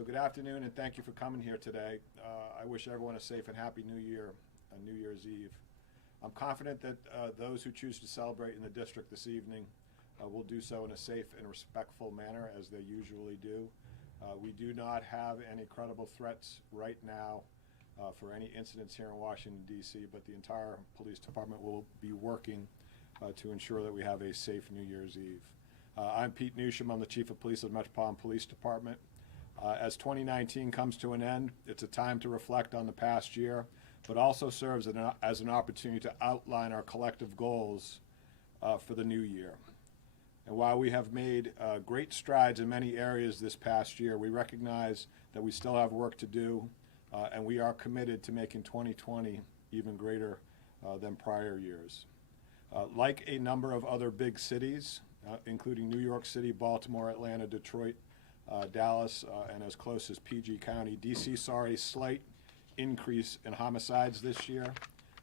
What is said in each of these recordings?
So good afternoon, and thank you for coming here today. I wish everyone a safe and happy New Year, New Year's Eve. I'm confident that those who choose to celebrate in the district this evening will do so in a safe and respectful manner, as they usually do. We do not have any credible threats right now for any incidents here in Washington, D.C., but the entire police department will be working to ensure that we have a safe New Year's Eve. I'm Pete Newsham. I'm the Chief of Police of the Metropolitan Police Department. As 2019 comes to an end, it's a time to reflect on the past year, but also serves as an opportunity to outline our collective goals for the new year. And while we have made great strides in many areas this past year, we recognize that we still have work to do, and we are committed to making 2020 even greater than prior years. Like a number of other big cities, including New York City, Baltimore, Atlanta, Detroit, Dallas, and as close as PG County, D.C. saw a slight increase in homicides this year,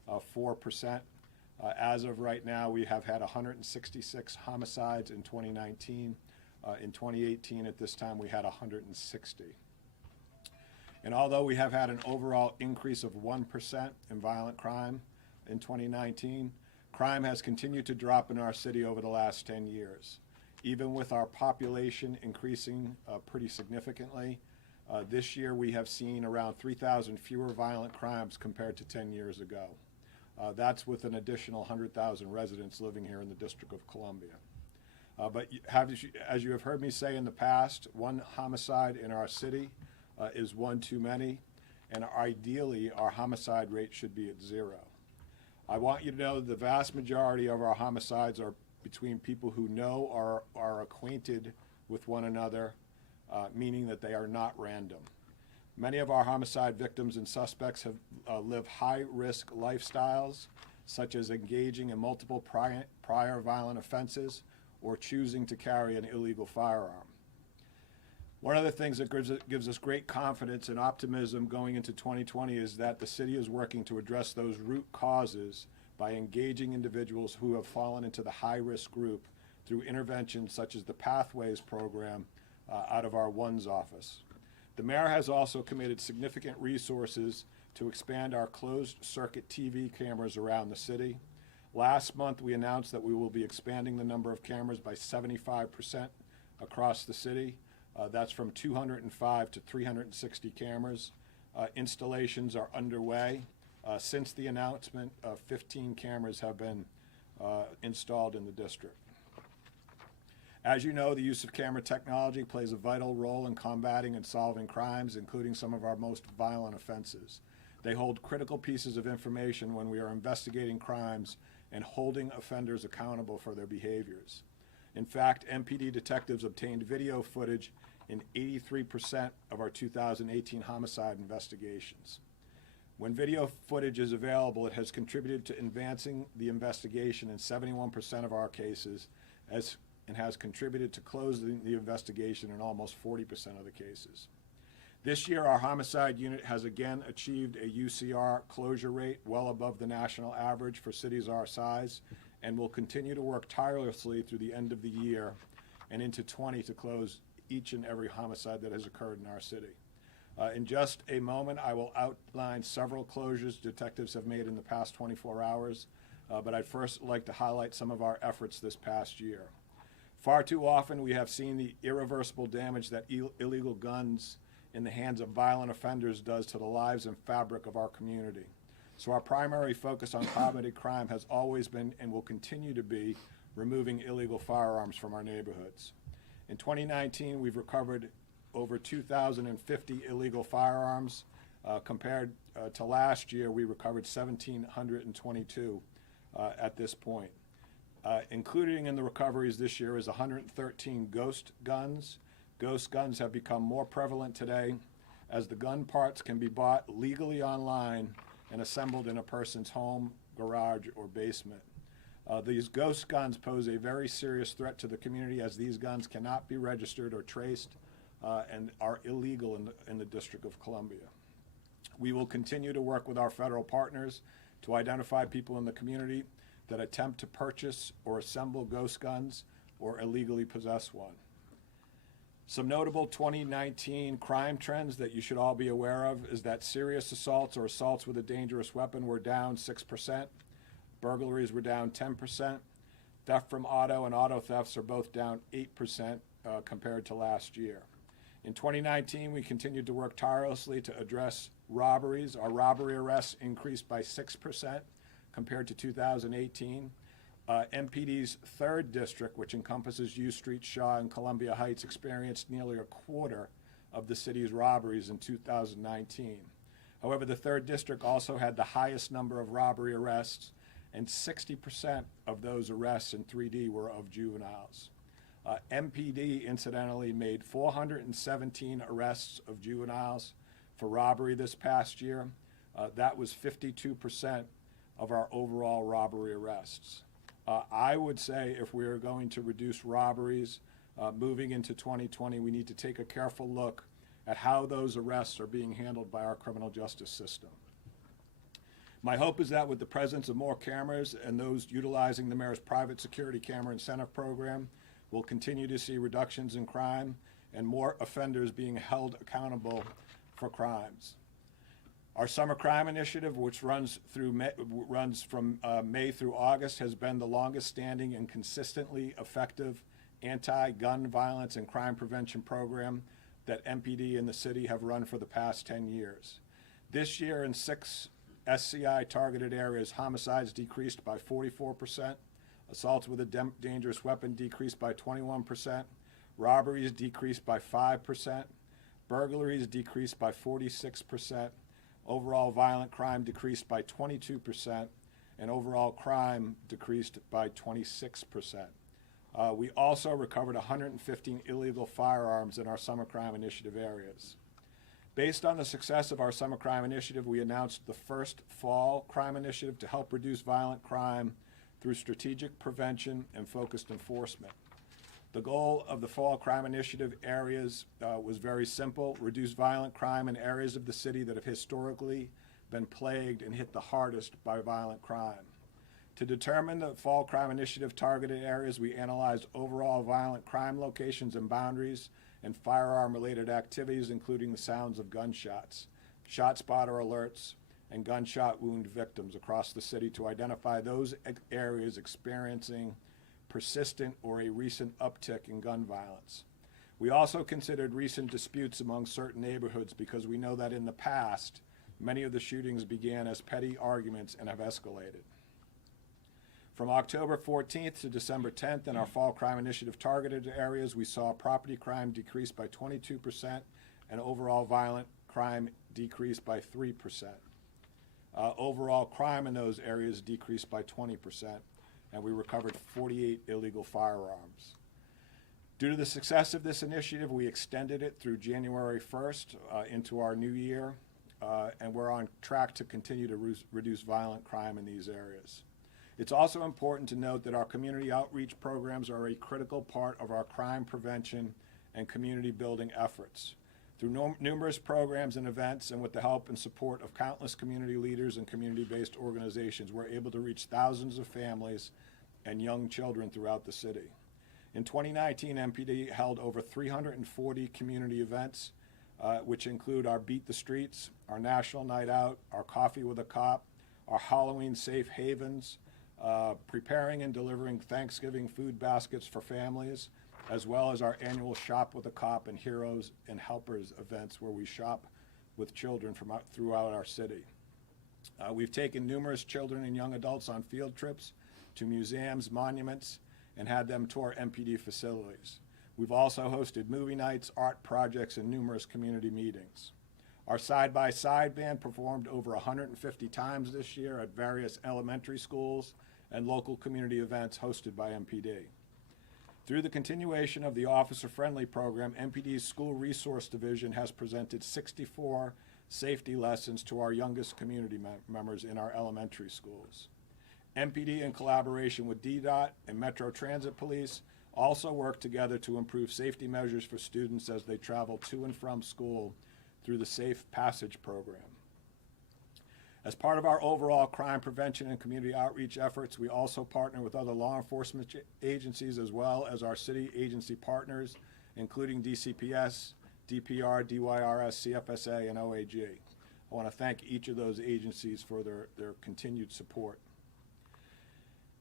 4%. As of right now, we have had 166 homicides in 2019. In 2018, at this time, we had 160. And although we have had an overall increase of 1% in violent crime in 2019, crime has continued to drop in our city over the last 10 years. Even with our population increasing pretty significantly, this year we have seen around 3,000 fewer violent crimes compared to 10 years ago. That's with an additional 100,000 residents living here in the District of Columbia. But as you have heard me say in the past, one homicide in our city is one too many, and ideally our homicide rate should be at 0. I want you to know that the vast majority of our homicides are between people who know or are acquainted with one another, meaning that they are not random. Many of our homicide victims and suspects have lived high-risk lifestyles, such as engaging in multiple prior violent offenses or choosing to carry an illegal firearm. One of the things that gives us great confidence and optimism going into 2020 is that the city is working to address those root causes by engaging individuals who have fallen into the high-risk group through interventions such as the Pathways program out of our ONES office. The mayor has also committed significant resources to expand our closed-circuit TV cameras around the city. Last month, we announced that we will be expanding the number of cameras by 75% across the city. That's from 205 to 360 cameras. Installations are underway. Since the announcement, 15 cameras have been installed in the district. As you know, the use of camera technology plays a vital role in combating and solving crimes, including some of our most violent offenses. They hold critical pieces of information when we are investigating crimes and holding offenders accountable for their behaviors. In fact, MPD detectives obtained video footage in 83% of our 2018 homicide investigations. When video footage is available, it has contributed to advancing the investigation in 71% of our cases, and has contributed to closing the investigation in almost 40% of the cases. This year, our homicide unit has again achieved a Ucr closure rate well above the national average for cities our size, and will continue to work tirelessly through the end of the year and into 20 to close each and every homicide that has occurred in our city. In just a moment, I will outline several closures detectives have made in the past 24 hours, but I'd first like to highlight some of our efforts this past year. Far too often, we have seen the irreversible damage that illegal guns in the hands of violent offenders does to the lives and fabric of our community. So our primary focus on combating crime has always been and will continue to be removing illegal firearms from our neighborhoods. In 2019, we've recovered over 2,050 illegal firearms. Compared to last year, we recovered 1,722 at this point. Including in the recoveries this year is 113 ghost guns. Ghost guns have become more prevalent today as the gun parts can be bought legally online and assembled in a person's home, garage, or basement. These ghost guns pose a very serious threat to the community, as these guns cannot be registered or traced and are illegal in the District of Columbia. We will continue to work with our federal partners to identify people in the community that attempt to purchase or assemble ghost guns or illegally possess one. Some notable 2019 crime trends that you should all be aware of is that serious assaults or assaults with a dangerous weapon were down 6%, burglaries were down 10%, theft from auto and auto thefts are both down 8% compared to last year. In 2019, we continued to work tirelessly to address robberies. Our robbery arrests increased by 6% compared to 2018. MPD's 3rd district, which encompasses U Street, Shaw, and Columbia Heights, experienced nearly a quarter of the city's robberies in 2019. However, the 3rd district also had the highest number of robbery arrests, and 60% of those arrests in 3D were of juveniles. MPD, incidentally, made 417 arrests of juveniles for robbery this past year. That was 52% of our overall robbery arrests. I would say if we are going to reduce robberies moving into 2020, we need to take a careful look at how those arrests are being handled by our criminal justice system. My hope is that with the presence of more cameras and those utilizing the mayor's private security camera incentive program, we'll continue to see reductions in crime and more offenders being held accountable for crimes. Our summer crime initiative, which runs from May through August, has been the longest standing and consistently effective anti-gun violence and crime prevention program that MPD and the city have run for the past 10 years. This year, in 6 SCI targeted areas, homicides decreased by 44%, assaults with a dangerous weapon decreased by 21%, robberies decreased by 5%, burglaries decreased by 46%, overall violent crime decreased by 22%, and overall crime decreased by 26%. We also recovered 115 illegal firearms in our summer crime initiative areas. Based on the success of our summer crime initiative, we announced the first fall crime initiative to help reduce violent crime through strategic prevention and focused enforcement. The goal of the fall crime initiative areas was very simple: reduce violent crime in areas of the city that have historically been plagued and hit the hardest by violent crime. To determine the fall crime initiative targeted areas, we analyzed overall violent crime locations and boundaries and firearm-related activities, including the sounds of gunshots, shot spotter alerts, and gunshot wound victims across the city to identify those areas experiencing persistent or a recent uptick in gun violence. We also considered recent disputes among certain neighborhoods because we know that in the past, many of the shootings began as petty arguments and have escalated. From October 14th to December 10th in our fall crime initiative targeted areas, we saw property crime decrease by 22% and overall violent crime decrease by 3%. Overall crime in those areas decreased by 20%, and we recovered 48 illegal firearms. Due to the success of this initiative, we extended it through January 1st into our new year, and we're on track to continue to reduce violent crime in these areas. It's also important to note that our community outreach programs are a critical part of our crime prevention and community building efforts. Through numerous programs and events, and with the help and support of countless community leaders and community-based organizations, we're able to reach thousands of families and young children throughout the city. In 2019, MPD held over 340 community events, which include our Beat the Streets, our National Night Out, our Coffee with a Cop, our Halloween Safe Havens, preparing and delivering Thanksgiving food baskets for families, as well as our annual Shop with a Cop and Heroes and Helpers events where we shop with children from throughout our city. We've taken numerous children and young adults on field trips to museums, monuments, and had them tour MPD facilities. We've also hosted movie nights, art projects, and numerous community meetings. Our side-by-side band performed over 150 times this year at various elementary schools and local community events hosted by MPD. Through the continuation of the Officer Friendly program, MPD's School Resource Division has presented 64 safety lessons to our youngest community members in our elementary schools. MPD, in collaboration with DDOT and Metro Transit Police, also work together to improve safety measures for students as they travel to and from school through the Safe Passage program. As part of our overall crime prevention and community outreach efforts, we also partner with other law enforcement agencies as well as our city agency partners including DCPS, DPR, DYRS, CFSA, and OAG. I want to thank each of those agencies for their continued support.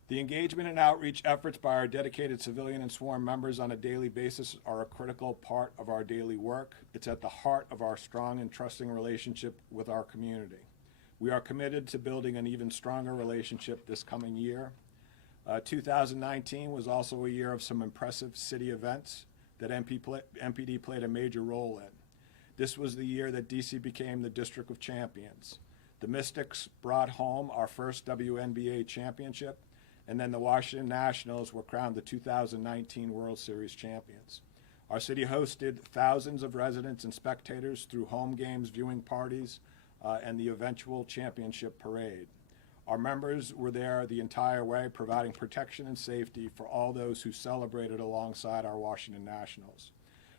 The engagement and outreach efforts by our dedicated civilian and sworn members on a daily basis are a critical part of our daily work. It's at the heart of our strong and trusting relationship with our community. We are committed to building an even stronger relationship this coming year. 2019 was also a year of some impressive city events that MPD played a major role in. This was the year that DC became the District of Champions. The Mystics brought home our first WNBA championship, and then the Washington Nationals were crowned the 2019 World Series champions. Our city hosted thousands of residents and spectators through home games, viewing parties, and the eventual championship parade. Our members were there the entire way, providing protection and safety for all those who celebrated alongside our Washington Nationals.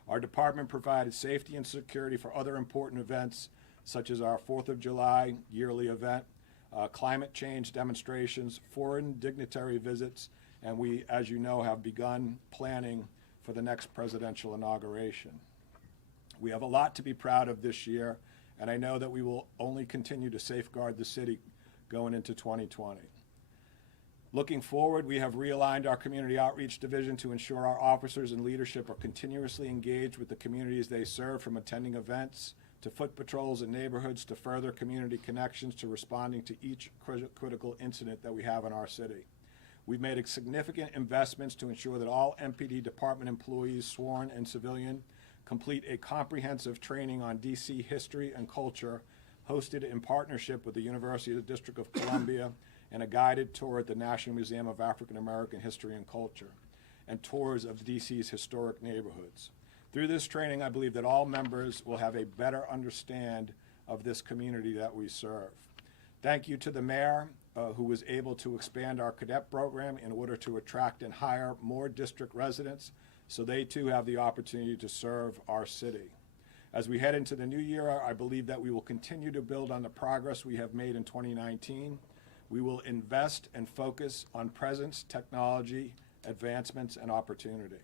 Our department provided safety and security for other important events, such as our 4th of July yearly event, climate change demonstrations, foreign dignitary visits, and we, as you know, have begun planning for the next presidential inauguration. We have a lot to be proud of this year, and I know that we will only continue to safeguard the city going into 2020. Looking forward, we have realigned our community outreach division to ensure our officers and leadership are continuously engaged with the communities they serve, from attending events to foot patrols in neighborhoods to further community connections to responding to each critical incident that we have in our city. We've made significant investments to ensure that all MPD department employees, sworn and civilian, complete a comprehensive training on DC history and culture, hosted in partnership with the University of the District of Columbia, and a guided tour at the National Museum of African American History and Culture, and tours of DC's historic neighborhoods. Through this training, I believe that all members will have a better understanding of this community that we serve. Thank you to the mayor, who was able to expand our cadet program in order to attract and hire more district residents, so they too have the opportunity to serve our city. As we head into the new year, I believe that we will continue to build on the progress we have made in 2019. We will invest and focus on presence, technology, advancements, and opportunity.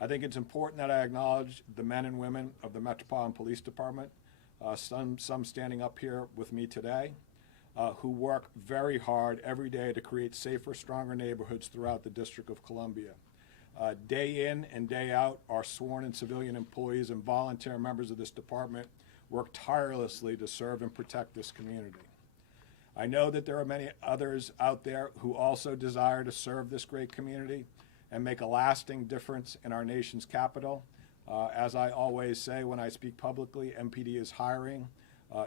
I think it's important that I acknowledge the men and women of the Metropolitan Police Department, some standing up here with me today, who work very hard every day to create safer, stronger neighborhoods throughout the District of Columbia. Day in and day out, our sworn and civilian employees and volunteer members of this department work tirelessly to serve and protect this community. I know that there are many others out there who also desire to serve this great community and make a lasting difference in our nation's capital. As I always say when I speak publicly, MPD is hiring.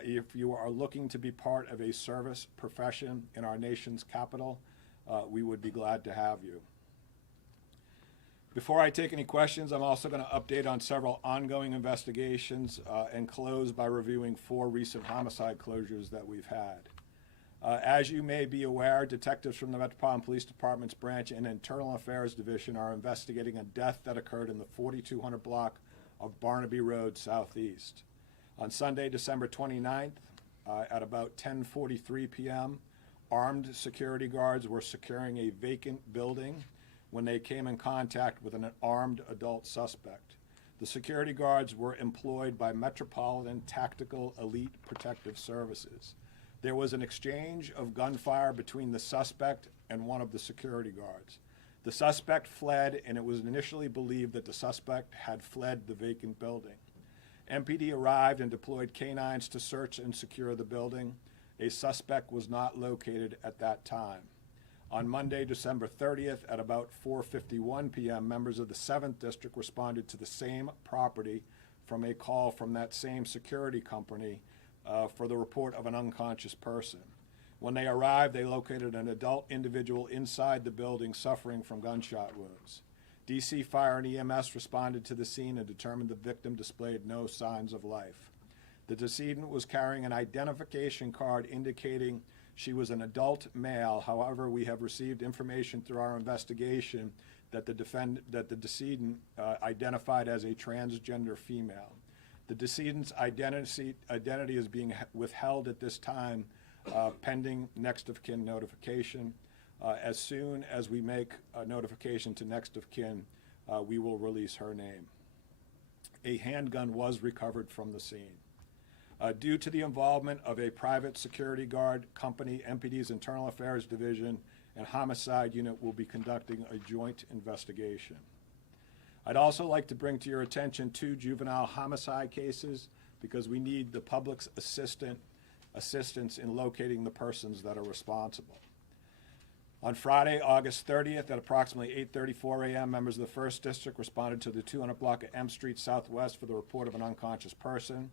If you are looking to be part of a service profession in our nation's capital, we would be glad to have you. Before I take any questions, I'm also going to update on several ongoing investigations and close by reviewing 4 recent homicide closures that we've had. As you may be aware, detectives from the Metropolitan Police Department's Branch and Internal Affairs Division are investigating a death that occurred in the 4200 block of Barnaby Road Southeast. On Sunday, December 29th, at about 10:43 p.m., armed security guards were securing a vacant building when they came in contact with an armed adult suspect. The security guards were employed by Metropolitan Tactical Elite Protective Services. There was an exchange of gunfire between the suspect and one of the security guards. The suspect fled, and it was initially believed that the suspect had fled the vacant building. MPD arrived and deployed canines to search and secure the building. A suspect was not located at that time. On Monday, December 30th, at about 4:51 p.m., members of the 7th District responded to the same property from a call from that same security company for the report of an unconscious person. When they arrived, they located an adult individual inside the building suffering from gunshot wounds. DC Fire and EMS responded to the scene and determined the victim displayed no signs of life. The decedent was carrying an identification card indicating she was an adult male. However, we have received information through our investigation that the decedent identified as a transgender female. The decedent's identity is being withheld at this time, pending next of kin notification. As soon as we make a notification to next of kin, we will release her name. A handgun was recovered from the scene. Due to the involvement of a private security guard company, MPD's Internal Affairs Division and Homicide Unit will be conducting a joint investigation. I'd also like to bring to your attention 2 juvenile homicide cases because we need the public's assistance in locating the persons that are responsible. On Friday, August 30th at approximately 8:34 a.m., members of the 1st District responded to the 200 block of M Street Southwest for the report of an unconscious person.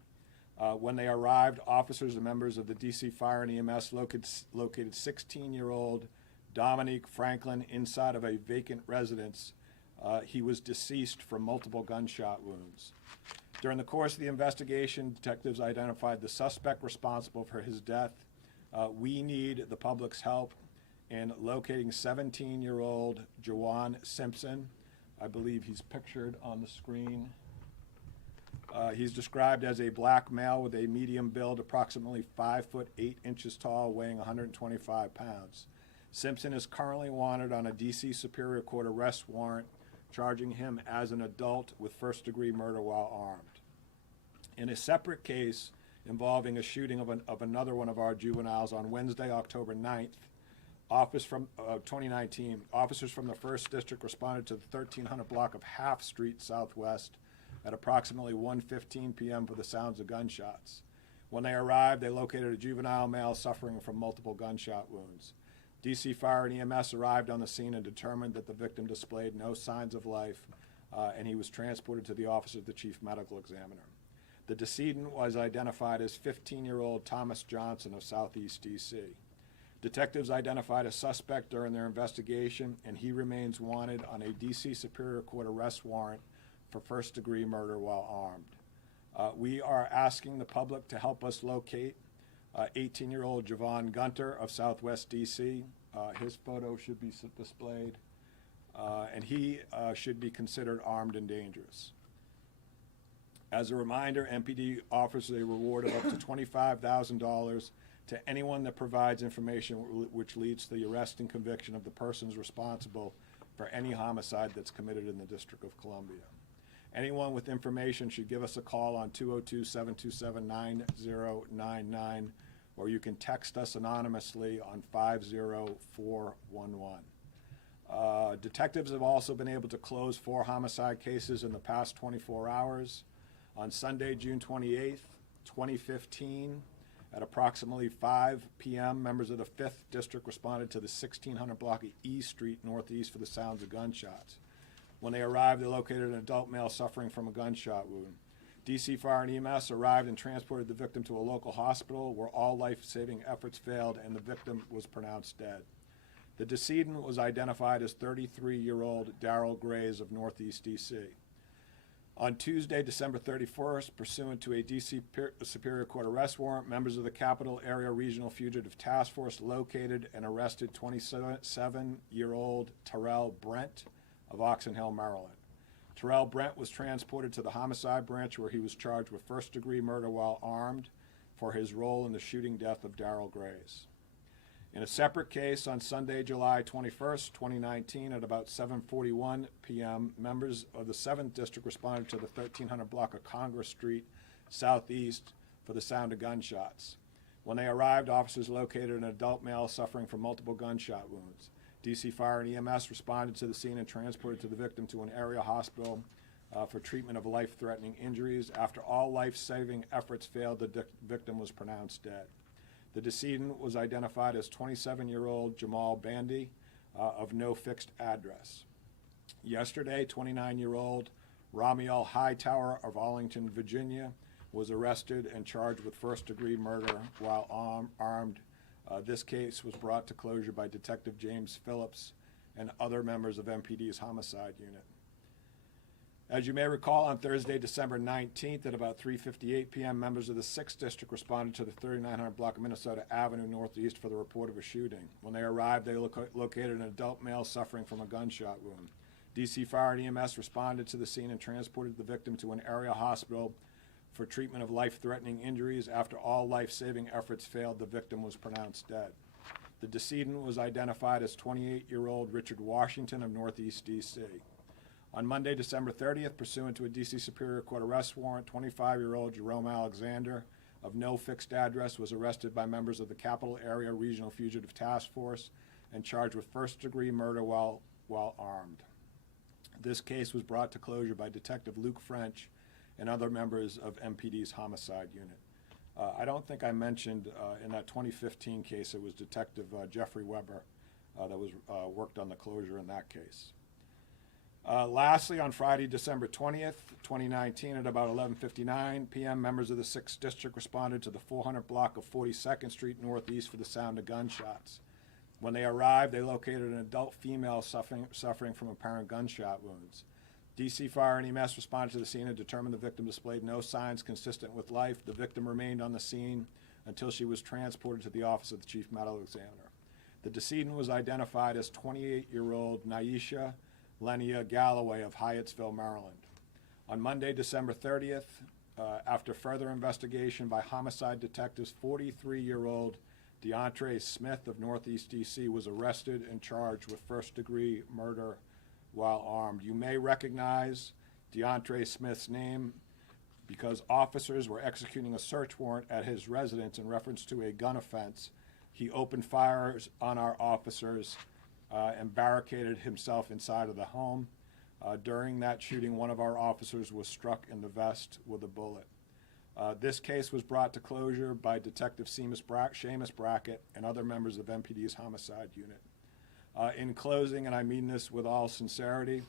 When they arrived, officers and members of the DC Fire and EMS located 16-year-old Dominique Franklin inside of a vacant residence. He was deceased from multiple gunshot wounds. During the course of the investigation, detectives identified the suspect responsible for his death. We need the public's help in locating 17-year-old Juwan Simpson. I believe he's pictured on the screen. He's described as a black male with a medium build, approximately 5 foot 8 inches tall, weighing 125 pounds. Simpson is currently wanted on a DC Superior Court arrest warrant, charging him as an adult with first-degree murder while armed. In a separate case involving a shooting of another one of our juveniles on Wednesday, October 9th, 2019, officers from the 1st District responded to the 1300 block of Half Street Southwest at approximately 1:15 p.m. for the sounds of gunshots. When they arrived, they located a juvenile male suffering from multiple gunshot wounds. DC Fire and EMS arrived on the scene and determined that the victim displayed no signs of life, and he was transported to the office of the Chief Medical Examiner. The decedent was identified as 15-year-old Thomas Johnson of Southeast DC. Detectives identified a suspect during their investigation, and he remains wanted on a DC Superior Court arrest warrant for first-degree murder while armed. We are asking the public to help us locate 18-year-old Javon Gunter of Southwest DC. His photo should be displayed, and he should be considered armed and dangerous. As a reminder, MPD offers a reward of up to $25,000 to anyone that provides information which leads to the arrest and conviction of the persons responsible for any homicide that's committed in the District of Columbia. Anyone with information should give us a call on 202-727-9099, or you can text us anonymously on 50411. Detectives have also been able to close 4 homicide cases in the past 24 hours. On Sunday, June 28th, 2015, at approximately 5 p.m., members of the 5th District responded to the 1600 block of E Street Northeast for the sounds of gunshots. When they arrived, they located an adult male suffering from a gunshot wound. DC Fire and EMS arrived and transported the victim to a local hospital where all life-saving efforts failed and the victim was pronounced dead. The decedent was identified as 33-year-old Darrell Grays of Northeast DC. On Tuesday, December 31st, pursuant to a DC Superior Court arrest warrant, members of the Capital Area Regional Fugitive Task Force located and arrested 27-year-old Terrell Brent of Oxon Hill, Maryland. Terrell Brent was transported to the homicide branch where he was charged with first-degree murder while armed for his role in the shooting death of Darrell Grays. In a separate case on Sunday, July 21st, 2019, at about 7:41 p.m., members of the 7th District responded to the 1300 block of Congress Street Southeast for the sound of gunshots. When they arrived, officers located an adult male suffering from multiple gunshot wounds. DC Fire and EMS responded to the scene and transported the victim to an area hospital for treatment of life-threatening injuries. After all life-saving efforts failed, the victim was pronounced dead. The decedent was identified as 27-year-old Jamal Bandy of no fixed address. Yesterday, 29-year-old Ramiel Hightower of Arlington, Virginia, was arrested and charged with first-degree murder while armed. This case was brought to closure by Detective James Phillips and other members of MPD's Homicide Unit. As you may recall, on Thursday, December 19th at about 3:58 p.m., members of the 6th District responded to the 3900 block of Minnesota Avenue Northeast for the report of a shooting. When they arrived, they located an adult male suffering from a gunshot wound. DC Fire and EMS responded to the scene and transported the victim to an area hospital for treatment of life-threatening injuries. After all life-saving efforts failed, the victim was pronounced dead. The decedent was identified as 28-year-old Richard Washington of Northeast DC. On Monday, December 30th, pursuant to a D.C. Superior Court arrest warrant, 25-year-old Jerome Alexander of no fixed address was arrested by members of the Capital Area Regional Fugitive Task Force and charged with first-degree murder while armed. This case was brought to closure by Detective Luke French and other members of MPD's Homicide Unit. I don't think I mentioned in that 2015 case it was Detective Jeffrey Weber that was worked on the closure in that case. Lastly, on Friday, December 20th, 2019, at about 11:59 p.m., members of the 6th District responded to the 400 block of 42nd Street Northeast for the sound of gunshots. When they arrived, they located an adult female suffering from apparent gunshot wounds. DC Fire and EMS responded to the scene and determined the victim displayed no signs consistent with life. The victim remained on the scene until she was transported to the office of the Chief Medical Examiner. The decedent was identified as 28-year-old Naisha Lenia Galloway of Hyattsville, Maryland. On Monday, December 30th, after further investigation by homicide detectives, 43-year-old Dion Smith of Northeast D.C. was arrested and charged with first-degree murder while armed. You may recognize Dion Smith's name because officers were executing a search warrant at his residence in reference to a gun offense. He opened fires on our officers and barricaded himself inside of the home. During that shooting, one of our officers was struck in the vest with a bullet. This case was brought to closure by Detective Seamus Brackett and other members of MPD's Homicide Unit. In closing, and I mean this with all sincerity,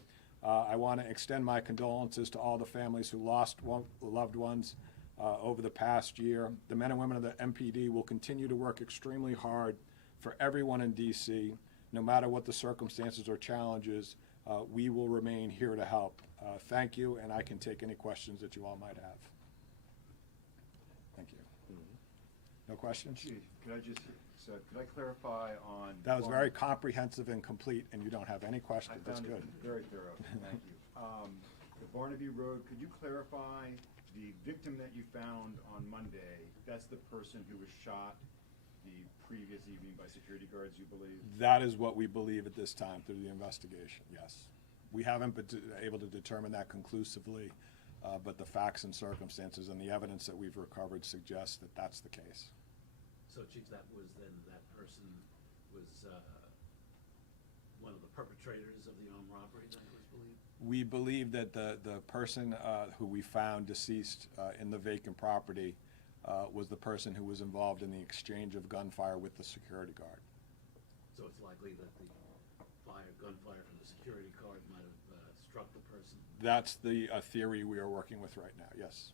I want to extend my condolences to all the families who lost loved ones over the past year. The men and women of the MPD will continue to work extremely hard for everyone in D.C. No matter what the circumstances or challenges, we will remain here to help. Thank you, and I can take any questions that you all might have. Thank you. No questions? Chief, could I clarify on... That was very comprehensive and complete, and you don't have any questions. That's good. Very thorough. Thank you. The Barnaby Road, could you clarify the victim that you found on Monday? That's the person who was shot the previous evening by security guards, you believe? That is what we believe at this time through the investigation, yes. We haven't been able to determine that conclusively, but the facts and circumstances and the evidence that we've recovered suggest that that's the case. So, Chief, that person was one of the perpetrators of the armed robbery, then it was believed? We believe that the person who we found deceased in the vacant property was the person who was involved in the exchange of gunfire with the security guard. So it's likely that the gunfire from the security guard might have struck the person? That's the theory we are working with right now, yes.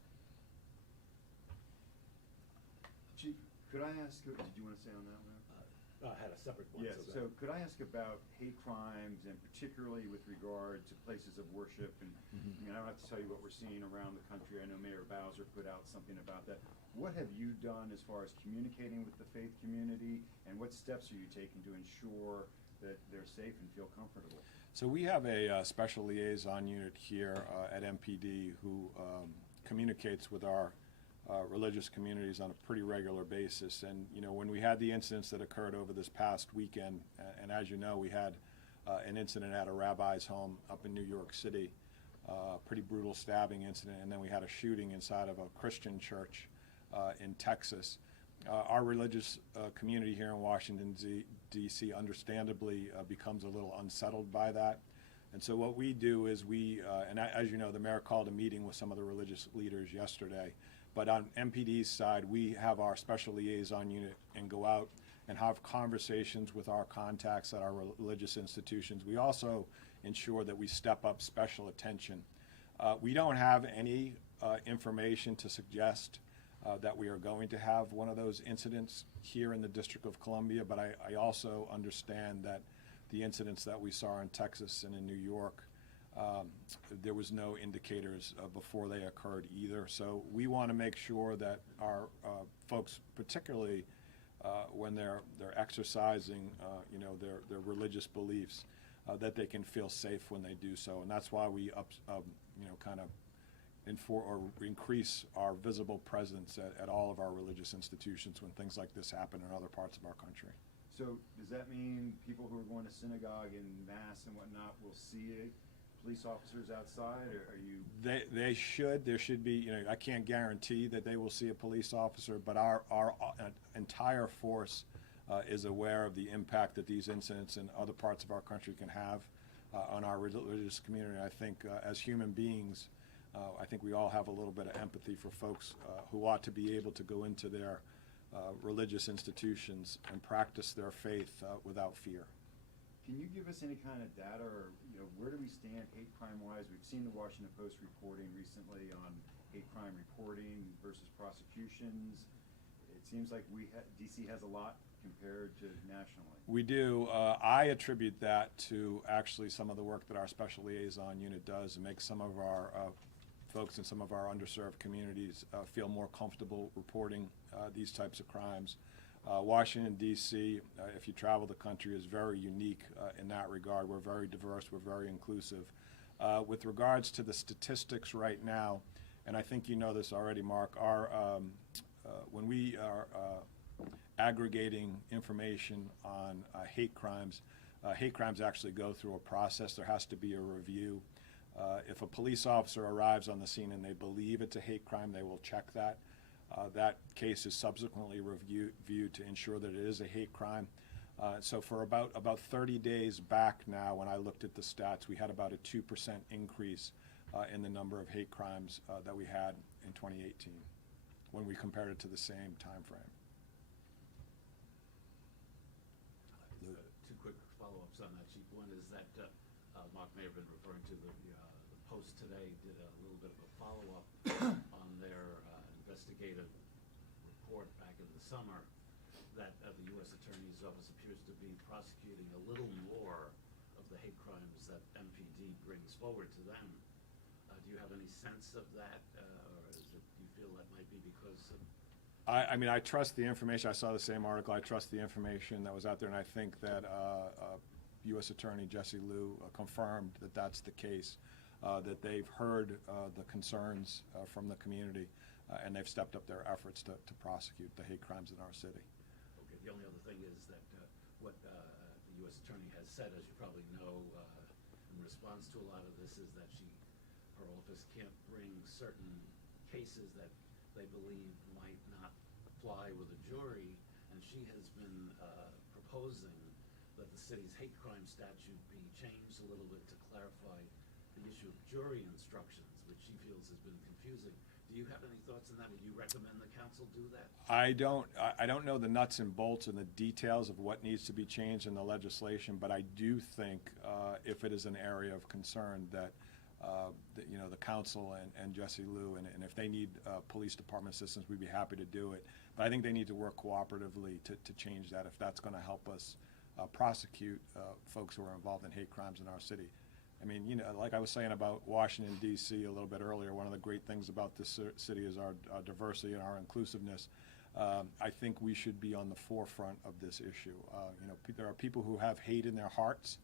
Chief, could I ask, did you want to say on that one? I had a separate one. Yes, so could I ask about hate crimes and particularly with regard to places of worship? And I mean, I don't have to tell you what we're seeing around the country. I know Mayor Bowser put out something about that. What have you done as far as communicating with the faith community, and what steps are you taking to ensure that they're safe and feel comfortable? So we have a special liaison unit here at MPD who communicates with our religious communities on a pretty regular basis. And, you know, when we had the incidents that occurred over this past weekend, and as you know, we had an incident at a rabbi's home up in New York City, pretty brutal stabbing incident, and then we had a shooting inside of a Christian church in Texas. Our religious community here in Washington, D.C. understandably becomes a little unsettled by that. And so what we do is and as you know, the mayor called a meeting with some of the religious leaders yesterday. But on MPD's side, we have our special liaison unit and go out and have conversations with our contacts at our religious institutions. We also ensure that we step up special attention. We don't have any information to suggest that we are going to have one of those incidents here in the District of Columbia, but I also understand that the incidents that we saw in Texas and in New York, there was no indicators before they occurred either. So we want to make sure that our folks, particularly when they're exercising, you know, their religious beliefs, that they can feel safe when they do so, and that's why we you know, kind of increase our visible presence at all of our religious institutions when things like this happen in other parts of our country. So does that mean people who are going to synagogue and mass and whatnot will see police officers outside, or are you? They should. There should be, you know, I can't guarantee that they will see a police officer, but our entire force is aware of the impact that these incidents in other parts of our country can have on our religious community. I think as human beings, I think we all have a little bit of empathy for folks who ought to be able to go into their religious institutions and practice their faith without fear. Can you give us any kind of data, or where do we stand hate crime wise? We've seen the Washington Post reporting recently on hate crime reporting versus prosecutions. It seems like DC has a lot compared to nationally. We do. I attribute that to actually some of the work that our special liaison unit does and make some of our folks in some of our underserved communities feel more comfortable reporting these types of crimes. Washington, D.C., if you travel the country, is very unique in that regard. We're very diverse. We're very inclusive. With regards to the statistics right now, and I think you know this already, Mark, when we are aggregating information on hate crimes actually go through a process. There has to be a review. If a police officer arrives on the scene and they believe it's a hate crime, they will check that. That case is subsequently reviewed to ensure that it is a hate crime. So for about 30 days back now, when I looked at the stats, we had about a 2% increase in the number of hate crimes that we had in 2018 when we compared it to the same time frame. Two quick follow-ups on that, Chief. One is that Mark may have been referring to the Post today did a little bit of a follow-up on their investigative report back in the summer that the U.S. Attorney's Office appears to be prosecuting a little more of the hate crimes that MPD brings forward to them. Do you have any sense of that, or do you feel that might be because of... I mean, I trust the information. I saw the same article. I trust the information that was out there, and I think that U.S. Attorney Jesse Liu confirmed that that's the case, that they've heard the concerns from the community, and they've stepped up their efforts to prosecute the hate crimes in our city. Okay, the only other thing is that what the U.S. Attorney has said, as you probably know, in response to a lot of this, is that her office can't bring certain cases that they believe might not fly with a jury, and she has been proposing that the city's hate crime statute be changed a little bit to clarify the issue of jury instructions, which she feels has been confusing. Do you have any thoughts on that? Would you recommend the council do that? I don't know the nuts and bolts and the details of what needs to be changed in the legislation, but I do think if it is an area of concern that the council and Jesse Liu, and if they need police department assistance, we'd be happy to do it. But I think they need to work cooperatively to change that if that's going to help us prosecute folks who are involved in hate crimes in our city. I mean, like I was saying about Washington, D.C. a little bit earlier, one of the great things about this city is our diversity and our inclusiveness. I think we should be on the forefront of this issue. There are people who have hate in their hearts.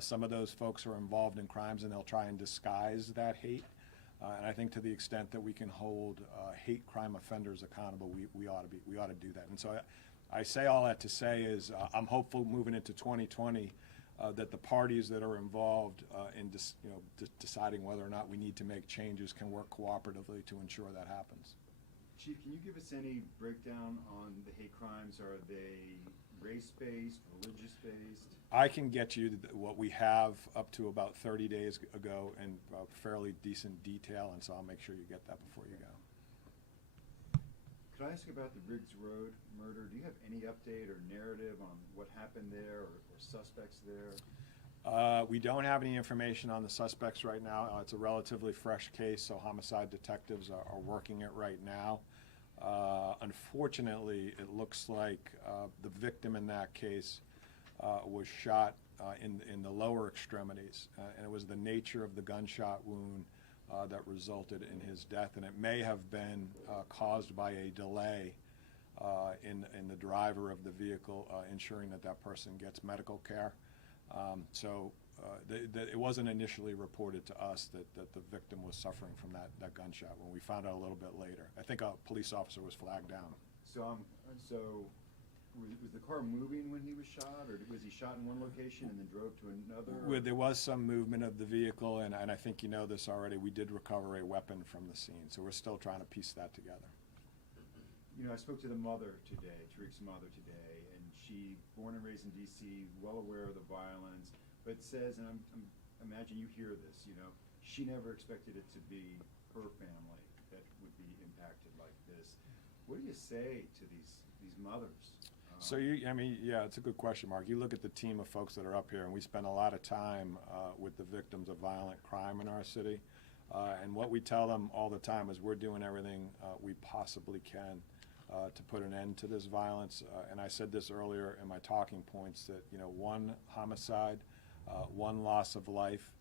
Some of those folks are involved in crimes, and they'll try and disguise that hate. And I think to the extent that we can hold hate crime offenders accountable, we ought to do that. And so I say all that to say is I'm hopeful moving into 2020 that the parties that are involved in deciding whether or not we need to make changes can work cooperatively to ensure that happens. Chief, can you give us any breakdown on the hate crimes? Are they race-based, religious-based? I can get you what we have up to about 30 days ago in fairly decent detail, and so I'll make sure you get that before you go. Could I ask about the Riggs Road murder? Do you have any update or narrative on what happened there or suspects there? We don't have any information on the suspects right now. It's a relatively fresh case, so homicide detectives are working it right now. Unfortunately, it looks like the victim in that case was shot in the lower extremities, and it was the nature of the gunshot wound that resulted in his death, and it may have been caused by a delay in the driver of the vehicle ensuring that person gets medical care. It wasn't initially reported to us that the victim was suffering from that gunshot when we found out a little bit later. I think a police officer was flagged down. So was the car moving when he was shot, or was he shot in one location and then drove to another? There was some movement of the vehicle, and I think you know this already, we did recover a weapon from the scene, so we're still trying to piece that together. You know, I spoke to the mother today, Tariq's mother today, and she, born and raised in D.C., well aware of the violence, but says, and I'm imagine you hear this, you know, she never expected it to be her family that would be impacted like this. What do you say to these mothers? So yeah, it's a good question, Mark. You look at the team of folks that are up here, and we spend a lot of time with the victims of violent crime in our city. And what we tell them all the time is we're doing everything we possibly can to put an end to this violence. And I said this earlier in my talking points that, you know, one homicide, one loss of life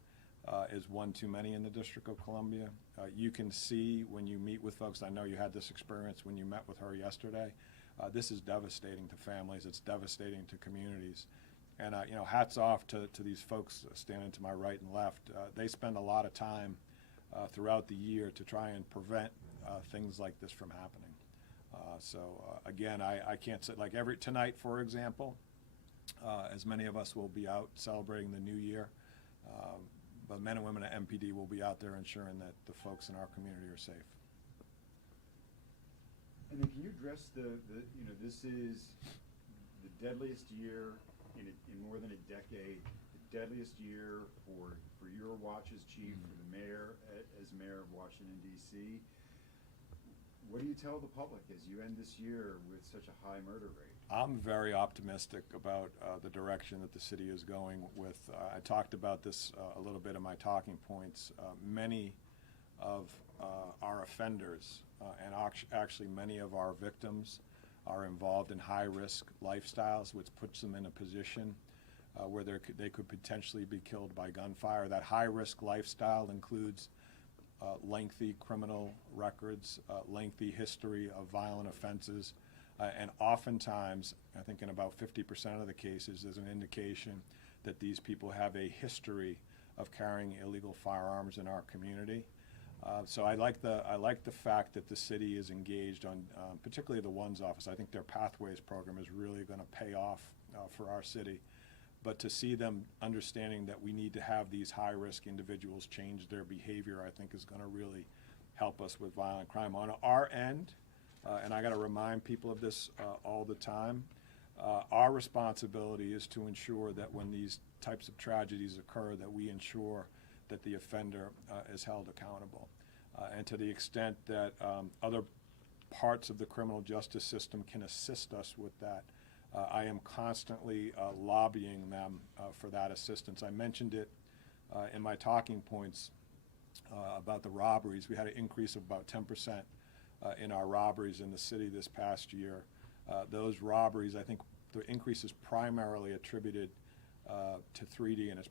is one too many in the District of Columbia. You can see when you meet with folks, I know you had this experience when you met with her yesterday, this is devastating to families, it's devastating to communities. And you know, hats off to these folks standing to my right and left. They spend a lot of time throughout the year to try and prevent things like this from happening. Again, I can't say, like tonight, for example, as many of us will be out celebrating the new year, but men and women at MPD will be out there ensuring that the folks in our community are safe. And then can you address you know, this is the deadliest year in more than a decade, the deadliest year for your watch as chief, for the mayor as mayor of Washington, D.C. What do you tell the public as you end this year with such a high murder rate? I'm very optimistic about the direction that the city is going with. I talked about this a little bit in my talking points. Many of our offenders and actually many of our victims are involved in high-risk lifestyles, which puts them in a position where they could potentially be killed by gunfire. That high-risk lifestyle includes lengthy criminal records, lengthy history of violent offenses, and oftentimes, I think in about 50% of the cases, there's an indication that these people have a history of carrying illegal firearms in our community. So I like the fact that the city is engaged on, particularly the ONES office. I think their Pathways program is really going to pay off for our city. But to see them understanding that we need to have these high-risk individuals change their behavior, I think is going to really help us with violent crime. On our end, and I got to remind people of this all the time, our responsibility is to ensure that when these types of tragedies occur, that we ensure that the offender is held accountable. And to the extent that other parts of the criminal justice system can assist us with that, I am constantly lobbying them for that assistance. I mentioned it in my talking points about the robberies. We had an increase of about 10% in our robberies in the city this past year. Those robberies, I think the increase is primarily attributed to 3D, and it's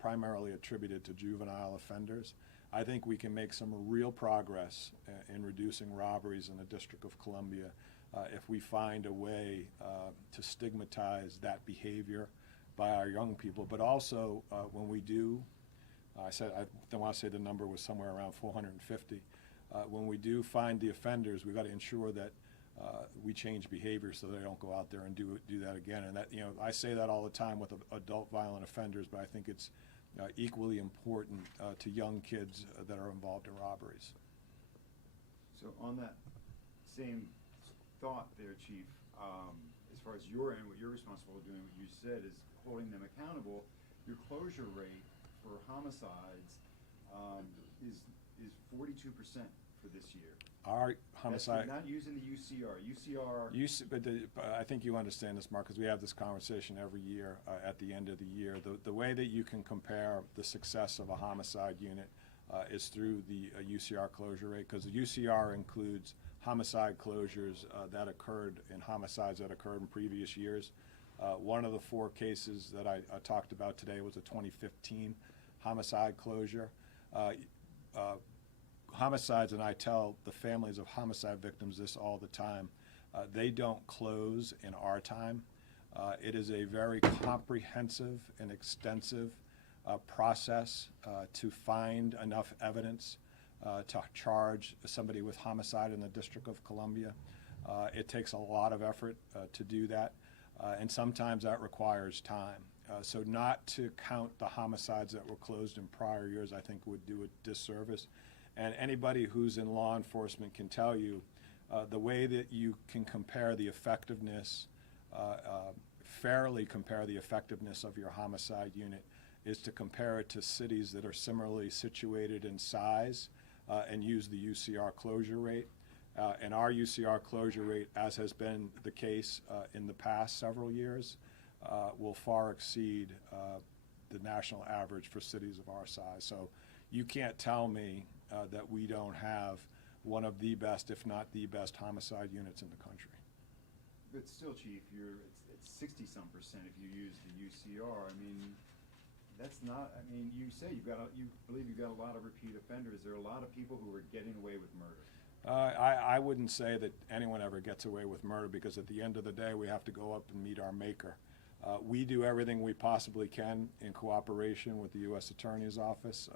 primarily attributed to juvenile offenders. I think we can make some real progress in reducing robberies in the District of Columbia if we find a way to stigmatize that behavior by our young people. But also when we do, I want to say the number was somewhere around 450. When we do find the offenders, we've got to ensure that we change behavior so they don't go out there and do that again. And that, you know, I say that all the time with adult violent offenders, but I think it's equally important to young kids that are involved in robberies. So on that same thought there, Chief, as far as your end, what you're responsible for doing, what you said is holding them accountable. Your closure rate for homicides is 42% for this year. Our homicide. That's not using the UCR. But I think you understand this, Mark, because we have this conversation every year at the end of the year. The way that you can compare the success of a homicide unit is through the UCR closure rate, because the UCR includes homicide closures that occurred in homicides that occurred in previous years. One of the 4 cases that I talked about today was a 2015 homicide closure. Homicides, and I tell the families of homicide victims this all the time, they don't close in our time. It is a very comprehensive and extensive process to find enough evidence to charge somebody with homicide in the District of Columbia. It takes a lot of effort to do that, and sometimes that requires time. So not to count the homicides that were closed in prior years, I think would do a disservice. And anybody who's in law enforcement can tell you the way that you can compare the effectiveness, fairly compare the effectiveness of your homicide unit is to compare it to cities that are similarly situated in size and use the Ucr closure rate. And our Ucr closure rate, as has been the case in the past several years, will far exceed the national average for cities of our size. So you can't tell me that we don't have one of the best, if not the best, homicide units in the country. But still, Chief, it's 60-some% if you use the UCR. I mean, that's not. I mean, you say you believe you've got a lot of repeat offenders. There are a lot of people who are getting away with murder. I wouldn't say that anyone ever gets away with murder, because at the end of the day, we have to go up and meet our maker. We do everything we possibly can in cooperation with the U.S. Attorney's Office.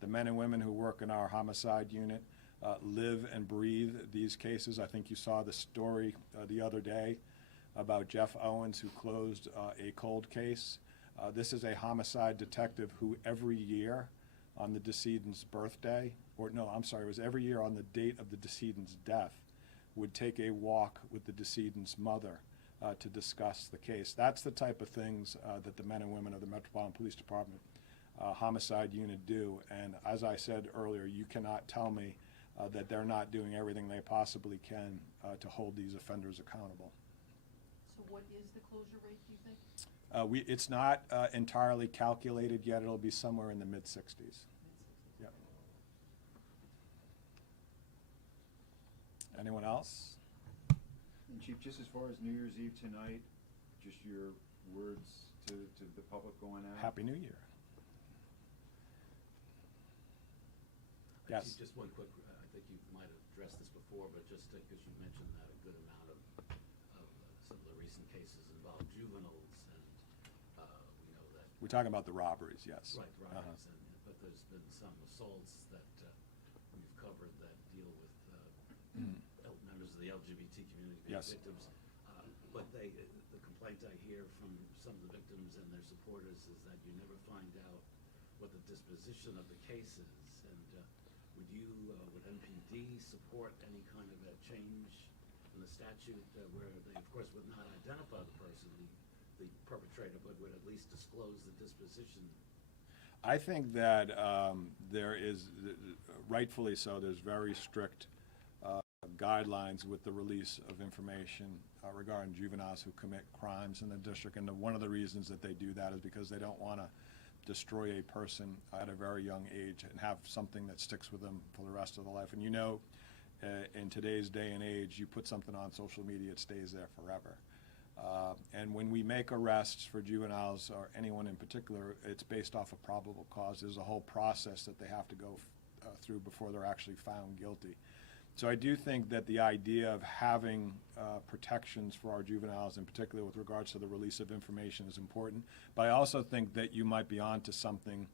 The men and women who work in our homicide unit live and breathe these cases. I think you saw the story the other day about Jeff Owens, who closed a cold case. This is a homicide detective who every year on the decedent's birthday, or no, I'm sorry, it was every year on the date of the decedent's death, would take a walk with the decedent's mother to discuss the case. That's the type of things that the men and women of the Metropolitan Police Department homicide unit do. And as I said earlier, you cannot tell me that they're not doing everything they possibly can to hold these offenders accountable. So what is the closure rate, do you think? It's not entirely calculated yet. It'll be somewhere in the mid-60s. Yep. Anyone else? And Chief, just as far as New Year's Eve tonight, just your words to the public going out. Happy New Year. Yes. Just one quick, I think you might have addressed this before, but just because you mentioned that a good amount of some of the recent cases involve juveniles, and we know that. We're talking about the robberies, yes. Right, robberies, but there's been some assaults that we've covered that deal with members of the LGBT community being Yes. victims. But the complaint I hear from some of the victims and their supporters is that you never find out what the disposition of the case is. And would MPD support any kind of a change in the statute where they, of course, would not identify the person, the perpetrator, but would at least disclose the disposition? I think that there is, rightfully so, there's very strict guidelines with the release of information regarding juveniles who commit crimes in the district. And one of the reasons that they do that is because they don't want to destroy a person at a very young age and have something that sticks with them for the rest of their life. And you know, in today's day and age, you put something on social media, it stays there forever. And when we make arrests for juveniles or anyone in particular, it's based off of probable cause. There's a whole process that they have to go through before they're actually found guilty. So I do think that the idea of having protections for our juveniles, in particular with regards to the release of information, is important. But I also think that you might be onto something